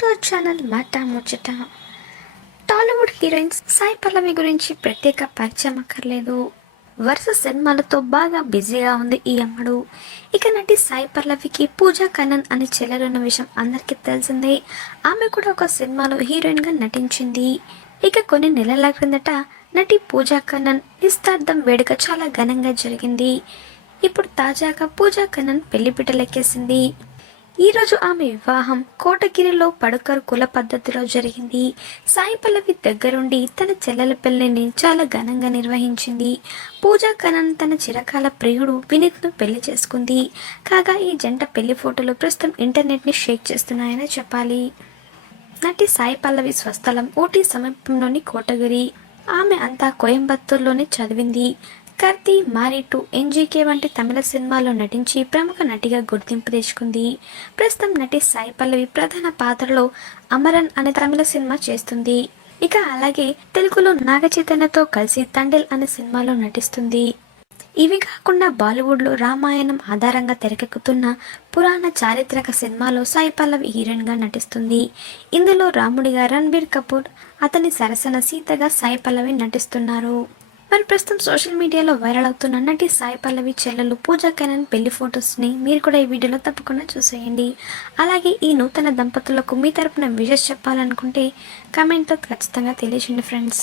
To channel మాట ముచ్చట Tollywood heroines Sai Pallavi గురించి ప్రత్యేక పరిచయం అక్కర్లేదు. వరుస సినిమాలతో బాగా బిజీగా ఉంది ఈ అమ్మడు. ఇక నటి సాయి పల్లవికి పూజా కన్నన్ అనే చెల్లెలున్న విషయం అందరికీ తెలిసిందే. ఆమె కూడా ఒక సినిమాలో హీరోయిన్గా నటించింది. ఇక కొన్ని నెలల క్రిందట నటి పూజా కన్నన్ నిస్తార్థం వేడుక చాలా ఘనంగా జరిగింది. ఇప్పుడు తాజాగా పూజా కన్నన్ పెళ్ళి లెక్కేసింది ఈరోజు ఆమె వివాహం కోటగిరిలో పడకర్ కుల పద్ధతిలో జరిగింది. సాయి పల్లవి దగ్గరుండి తన చెల్లెల పెళ్ళిని చాలా ఘనంగా నిర్వహించింది. పూజా కనన్ తన చిరకాల ప్రియుడు వినీత్ను పెళ్ళి చేసుకుంది. కాగా ఈ జంట పెళ్ళి ఫోటోలు ప్రస్తుతం ఇంటర్నెట్ని షేక్ చేస్తున్నాయని చెప్పాలి. నటి సాయి పల్లవి స్వస్థలం ఊటీ సమీపంలోని కోటగిరి. ఆమె అంతా కోయంబత్తూర్లోనే చదివింది. కర్తి మారిటు ఎన్జీకే వంటి తమిళ సినిమాల్లో నటించి ప్రముఖ నటిగా గుర్తింపు తెచ్చుకుంది. ప్రస్తుతం నటి సాయి పల్లవి ప్రధాన పాత్రలో అమరన్ అనే తమిళ సినిమా చేస్తుంది. ఇక అలాగే తెలుగులో నాగ చైతన్యతో కలిసి తండెల్ అనే సినిమాలో నటిస్తుంది. ఇవి కాకుండా బాలీవుడ్లో రామాయణం ఆధారంగా తెరకెక్కుతున్న పురాణ చారిత్రక సినిమాలో సాయి పల్లవి హీరోయిన్గా నటిస్తుంది. ఇందులో రాముడిగా రణబీర్ కపూర్ అతని సరసన సీతగా సాయి పల్లవి నటిస్తున్నారు. మరి ప్రస్తుతం సోషల్ మీడియాలో వైరల్ అవుతున్న నటి సాయి పల్లవి చెల్లెలు పూజా కెనన్ పెళ్ళి ఫొటోస్ని మీరు కూడా ఈ వీడియోలో తప్పకుండా చూసేయండి. అలాగే ఈ నూతన దంపతులకు మీ తరపున విషెస్ చెప్పాలనుకుంటే కమెంట్తో ఖచ్చితంగా తెలియజేయండి ఫ్రెండ్స్.